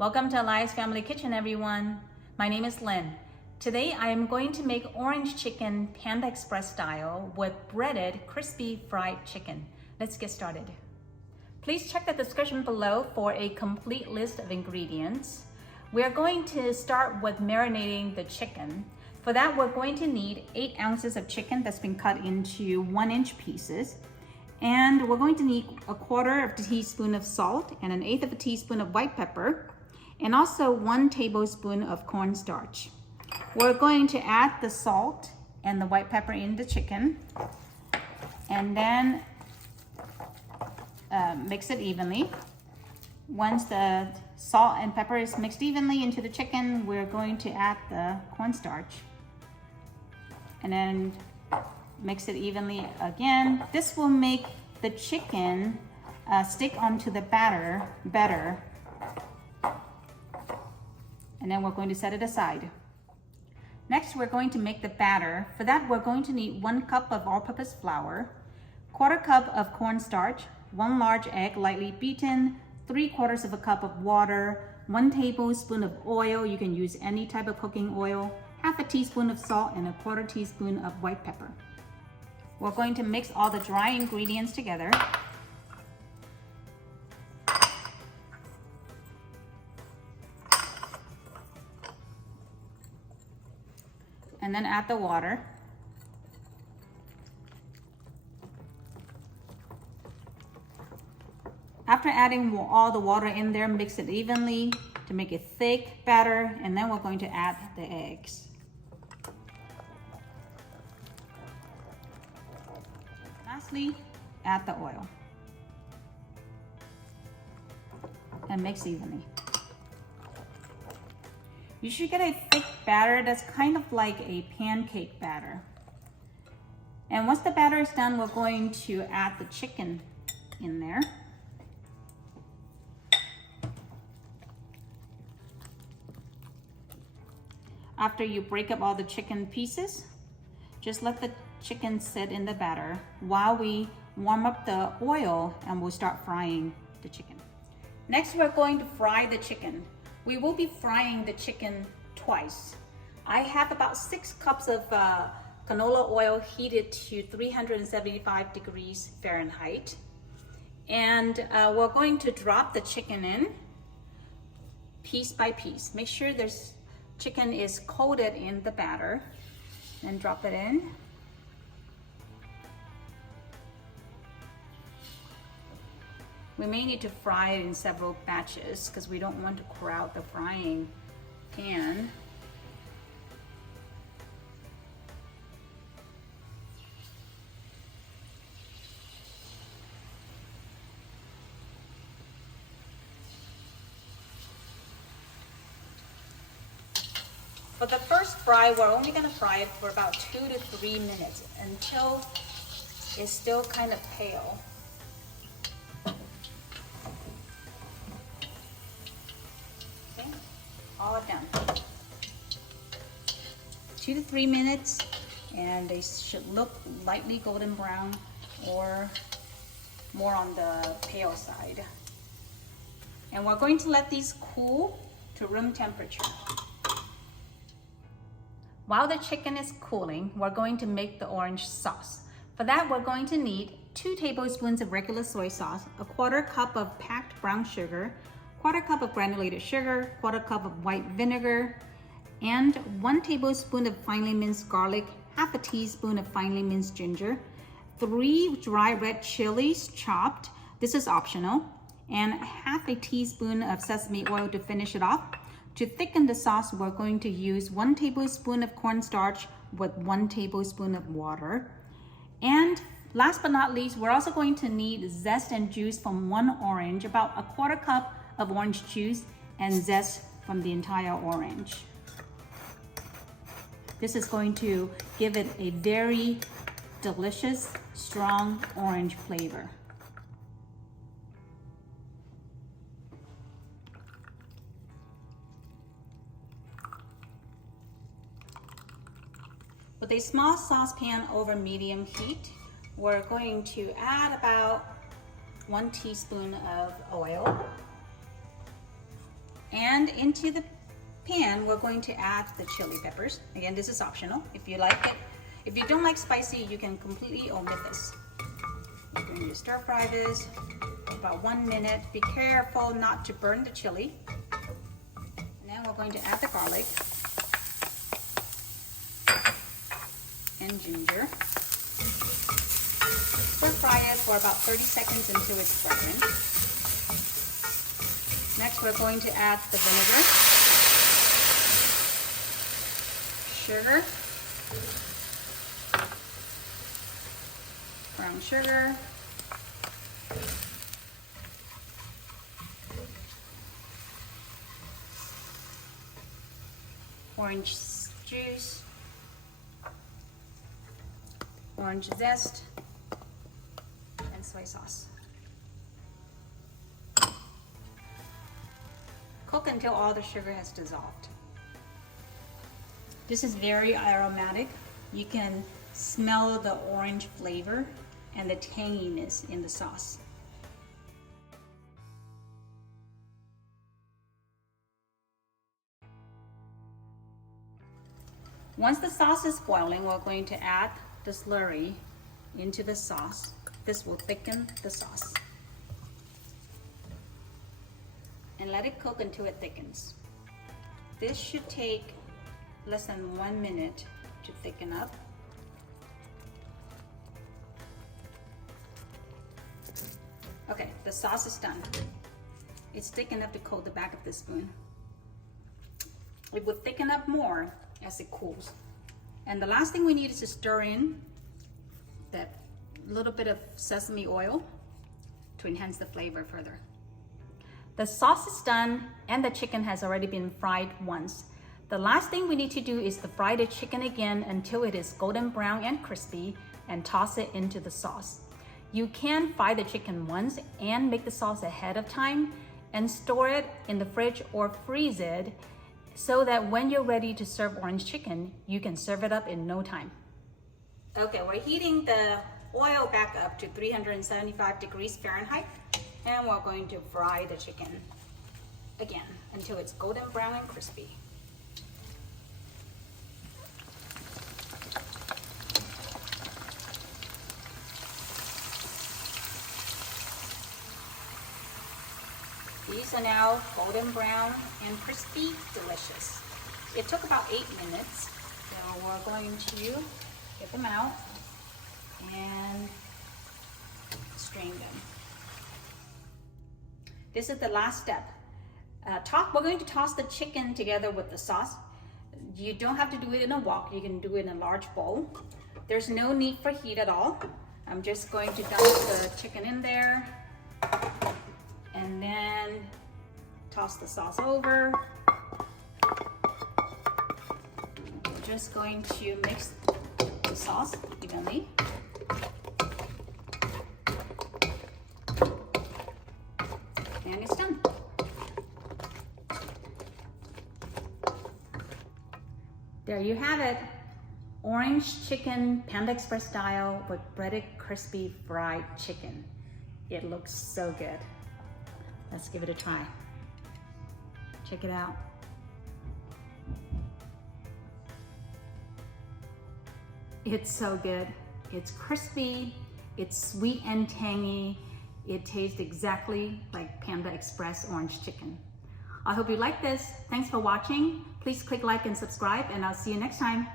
Welcome to Eli's Family Kitchen, everyone. My name is Lynn. Today I am going to make orange chicken Panda Express style with breaded, crispy fried chicken. Let's get started. Please check the description below for a complete list of ingredients. We are going to start with marinating the chicken. For that, we're going to need 8 ounces of chicken that's been cut into 1-inch pieces. And we're going to need 1/4 teaspoon of salt and 1/8 teaspoon of white pepper, and also 1 tablespoon of cornstarch. We're going to add the salt and the white pepper in the chicken, and then mix it evenly. Once the salt and pepper is mixed evenly into the chicken, we're going to add the cornstarch, and then mix it evenly again. This will make the chicken stick onto the batter better. And then we're going to set it aside. Next, we're going to make the batter. For that, we're going to need 1 cup of all-purpose flour, 1/4 cup of cornstarch, 1 large egg lightly beaten, 3/4 cup of water, 1 tablespoon of oil. You can use any type of cooking oil, 1/2 teaspoon of salt, and 1/4 teaspoon of white pepper. We're going to mix all the dry ingredients together. And then add the water. After adding all the water in there, mix it evenly to make a thick batter, and then we're going to add the eggs. Lastly, add the oil and mix evenly. You should get a thick batter that's kind of like a pancake batter. And once the batter is done, we're going to add the chicken in there. After you break up all the chicken pieces, just let the chicken sit in the batter while we warm up the oil, and we'll start frying the chicken. Next, we're going to fry the chicken. We will be frying the chicken twice. I have about 6 cups of canola oil heated to 375 degrees Fahrenheit. And we're going to drop the chicken in piece by piece. Make sure this chicken is coated in the batter, and drop it in. We may need to fry it in several batches because we don't want to crowd the frying pan. For the first fry, we're only going to fry it for about 2 to 3 minutes until it's still kind of pale. Okay, all done. 2 to 3 minutes, and they should look lightly golden brown or more on the pale side. And we're going to let these cool to room temperature. While the chicken is cooling, we're going to make the orange sauce. For that, we're going to need 2 tablespoons of regular soy sauce, 1/4 cup of packed brown sugar, 1/4 cup of granulated sugar, 1/4 cup of white vinegar, and 1 tablespoon of finely minced garlic, 1/2 teaspoon of finely minced ginger, 3 dry red chilies chopped, this is optional, and 1/2 teaspoon of sesame oil to finish it off. To thicken the sauce, we're going to use 1 tablespoon of cornstarch with 1 tablespoon of water. And last but not least, we're also going to need zest and juice from 1 orange, about 1/4 cup of orange juice and zest from the entire orange. This is going to give it a very delicious, strong orange flavor. With a small saucepan over medium heat, we're going to add about 1 teaspoon of oil. And into the pan, we're going to add the chili peppers. Again, this is optional. If you like it, if you don't like spicy, you can completely omit this. We're going to stir fry this for about 1 minute. Be careful not to burn the chili. Now we're going to add the garlic and ginger. Stir fry it for about 30 seconds until it's brown. Next, we're going to add the vinegar, sugar, brown sugar, orange juice, orange zest, and soy sauce. Cook until all the sugar has dissolved. This is very aromatic. You can smell the orange flavor and the tanginess in the sauce. Once the sauce is boiling, we're going to add the slurry into the sauce. This will thicken the sauce. And let it cook until it thickens. This should take less than 1 minute to thicken up. Okay, the sauce is done. It's thick enough to coat the back of the spoon. It will thicken up more as it cools. And the last thing we need is to stir in that little bit of sesame oil to enhance the flavor further. The sauce is done and the chicken has already been fried once. The last thing we need to do is to fry the chicken again until it is golden brown and crispy and toss it into the sauce. You can fry the chicken once and make the sauce ahead of time and store it in the fridge or freeze it so that when you're ready to serve orange chicken, you can serve it up in no time. Okay, we're heating the oil back up to 375 degrees Fahrenheit. And we're going to fry the chicken again until it's golden brown and crispy. These are now golden brown and crispy, delicious. It took about 8 minutes. So we're going to get them out and strain them. This is the last step. We're going to toss the chicken together with the sauce. You don't have to do it in a wok. You can do it in a large bowl. There's no need for heat at all. I'm just going to dump the chicken in there and then toss the sauce over. We're just going to mix the sauce evenly. And it's done. There you have it. Orange chicken, Panda Express style with breaded, crispy, fried chicken. It looks so good. Let's give it a try. Check it out. It's so good. It's crispy, it's sweet and tangy. It tastes exactly like Panda Express Orange Chicken. I hope you like this. Thanks for watching. Please click like and subscribe, and I'll see you next time.